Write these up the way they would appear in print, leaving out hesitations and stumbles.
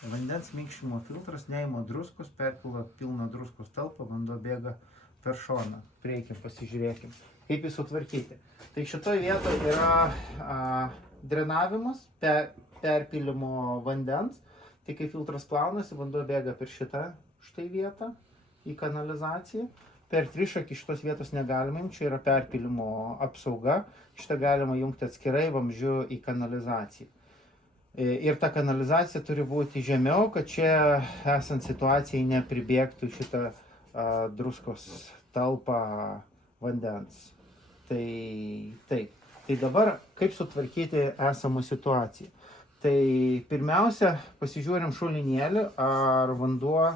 Vandens minkštimo filtras neima druskos, perpila pilną druskos talpą, vanduo bėga per šoną. Prieikim, pasižiūrėkim, kaip jį sutvarkyti. Tai šitoje vietoje yra drenavimas, perpilimo vandens. Tai kai filtras plaunasi, vanduo bėga per šitą štai vietą į kanalizaciją. Per trišakį šitos vietos negalima imti, čia yra perpilimo apsauga. Šitą galima jungti atskirai vamzdžiu į kanalizaciją. Ir ta kanalizacija turi būti žemiau, kad čia esant situacijai nepribėgtų šitą druskos talpą vandens. Tai taip. Tai dabar kaip sutvarkyti esamą situaciją. Tai pirmiausia, pasižiūrim šulinėlį, ar vanduo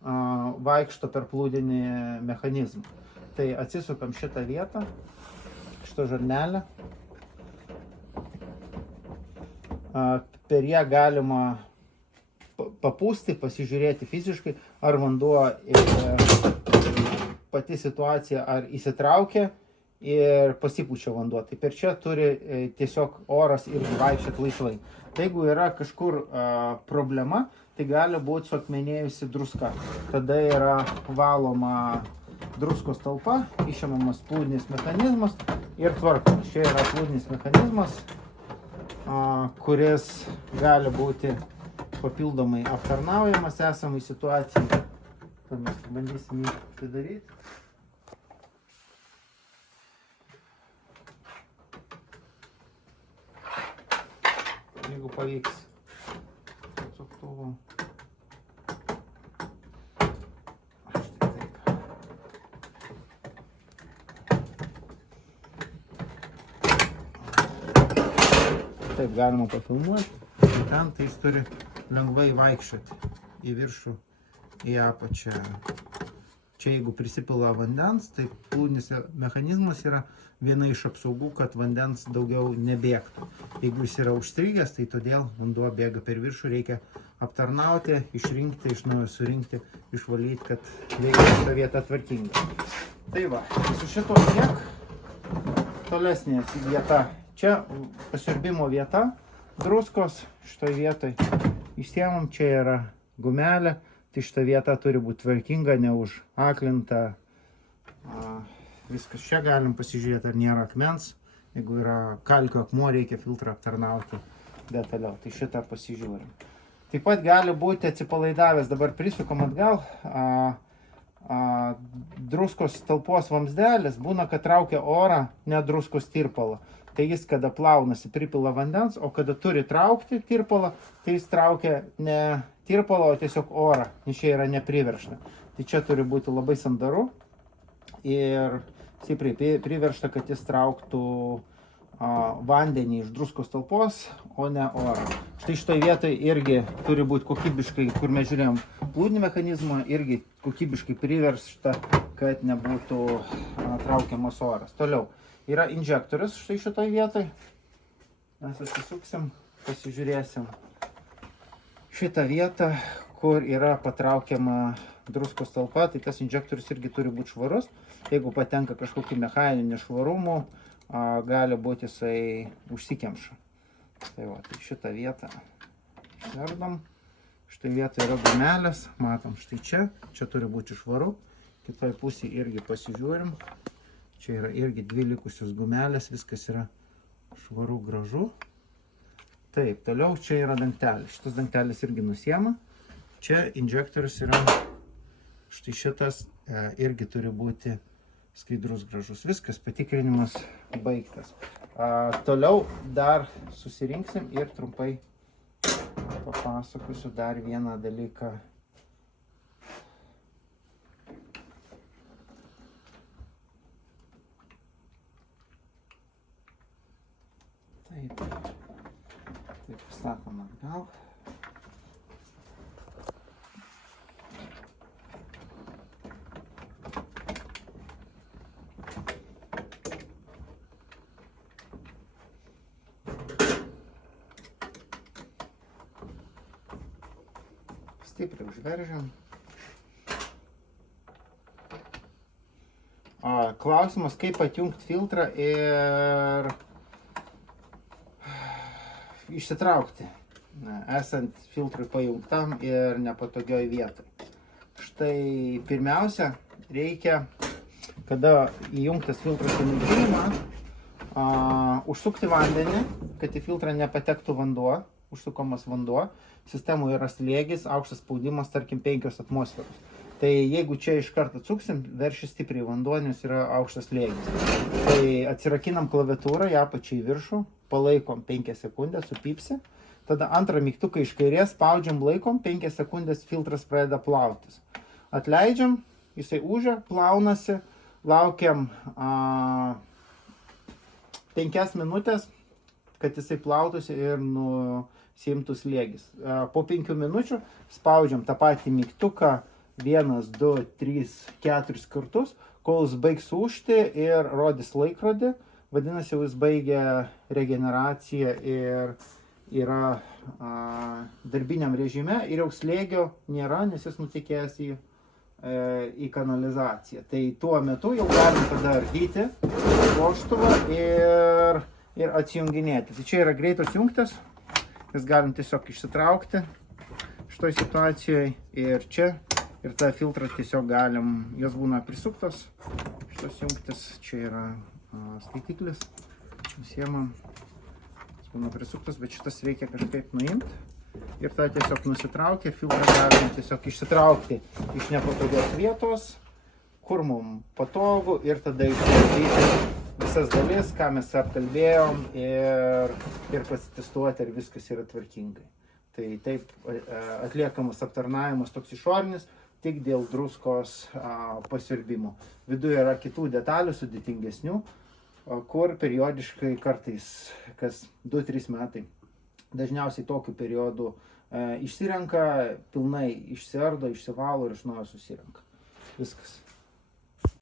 vaikšto per plūdinį mechanizmą. Tai atsisukam šitą vietą, šitą žarnelę. Per ją galima papūsti, pasižiūrėti fiziškai, ar vanduo pati situacija ar įsitraukia ir pasipučia vanduo. Tai per čia turi tiesiog oras ir vaikščioti laisvai. Tai jeigu yra kažkur problema, tai gali būti suakmenėjusi druska. Tada yra valoma druskos talpa, išimamas plūdinis mechanizmas ir tvarkomas. Čia yra plūdinis mechanizmas, kuris gali būti papildomai aptarnaujamas esamai situacijai. Tai mes bandysim jį atidaryti. Jeigu pavyks. Atsuktuvu. Taip galima pafilmuoti. Ten tai jis turi lengvai vaikščioti į viršų, į apačią. Čia jeigu prisipila vandens, tai plūdinis mechanizmas yra viena iš apsaugų, kad vandens daugiau nebėgtų. Jeigu jis yra užstrigęs, tai todėl vanduo bėga per viršų, reikia aptarnauti, išrinkti, iš naujo surinkti, išvalyti, kad veiktų šitą vietą tvarkingai. Tai va, su šito tiek. Tolesnė vieta. Čia pasiurbimo vieta druskos, šitoje vietoje išsiemam, čia yra gumelė, tai šita vieta turi būti tvarkinga, neužaklinta. Viskas čia galim pasižiūrėti, ar nėra akmens. Jeigu yra kalkio akmuo, reikia filtrą aptarnauti detaliau. Tai šitą pasižiūrim. Taip pat gali būti atsipalaidavęs, dabar prisukam atgal, druskos talpos vamzdelis, būna, kad traukia orą, ne druskos tirpalą. Tai jis, kada plaunasi, pripila vandens, o kada turi traukti tirpalą, tai jis traukia ne tirpalą, o tiesiog orą, nes čia yra nepriveršta. Tai čia turi būti labai sandaru ir stipriai priveršta, kad jis trauktų vandenį iš druskos talpos, o ne orą. Štai šitoje vietoje irgi turi būti kokybiškai, kur mes žiūrėjom plūdinį mechanizmą, irgi kokybiškai priveršta, kad nebūtų traukiamas oras. Toliau. Yra injektorius štai šitoje vietoje. Mes atsisuksim, pasižiūrėsim šitą vietą, kur yra patraukiama druskos talpa. Tai tas injektorius irgi turi būti švarus. Jeigu patenka kažkokių mechaninių nešvarumų, gali būti jisai užsikemša. Tai va, tai šitą vietą išardom. Štai vietoje yra gumelės, matom štai čia. Čia turi būti švaru. Kitoje pusėje irgi pasižiūrim. Čia yra irgi dvi likusios gumelės, viskas yra švaru, gražu. Taip, toliau čia yra dangtelis. Šitas dangtelis irgi nusiema. Čia injektorius yra, štai šitas irgi turi būti skaidrus, gražus. Viskas, patikrinimas baigtas. Toliau dar susirinksim ir trumpai papasakosiu dar vieną dalyką. Taip, pastatom atgal. Stipriai užveržiam. Klausimas, kaip atjungti filtrą ir išsitraukti. esant filtrui pajungtam ir nepatogioj vietoj. Štai pirmiausia, reikia, kada įjungtas filtras į maitinimą, užsukti vandenį, kad į filtrą nepatektų vanduo, užsukomas vanduo. Sistemoje yra slėgis, aukštas spaudimas, tarkim 5 atmosferos. Tai jeigu čia iš karto atsuksim, veršis stipriai vanduo, nes yra aukštas slėgis. Tai atsirakinam klaviatūrą, ją pačiai viršų, palaikom 5 sekundės, supypsi. Tada antrą mygtuką iš kairės spaudžiam, laikom, 5 sekundės filtras pradeda plautis. Atleidžiam, jisai ūžia, plaunasi, laukiam 5 minutės, kad jisai plautųsi ir nusiimtų slėgis. Po 5 minučių spaudžiam tą patį mygtuką 1, 2, 3, 4 kartus, kol jis baigs ūžti ir rodys laikrodį. Vadinasi, jis baigia regeneraciją ir yra darbiniam režime ir jau slėgio nėra, nes jis nutekėjęs į kanalizaciją. Tai tuo metu jau galim tada ardyti vožtuvą ir atsijunginėti. Tai čia yra greitos jungtys, jas galim tiesiog išsitraukti šitoj situacijoje ir čia. Ir tą filtrą tiesiog galim, jos būna prisuktos, šitos jungtis, čia yra skaitiklis, nusiemam, jis būna prisuktas, bet šitas reikia kažkaip nuimti. Ir tą tiesiog nusitraukia, filtrą galima tiesiog išsitraukti iš nepatogios vietos, kur mums patogu ir tada išlaikyti visas dalis, ką mes apkalbėjom ir pasitestuoti, ar viskas yra tvarkingai. Tai taip atliekamas aptarnavimas toks išorinis, tik dėl druskos pasiurbimo. Viduje yra kitų detalių sudėtingesnių, kur periodiškai kartais kas 2-3 metai. Dažniausiai tokiu periodu išsirenka, pilnai išsiardo, išsivalo ir iš naujo susirenka. Viskas.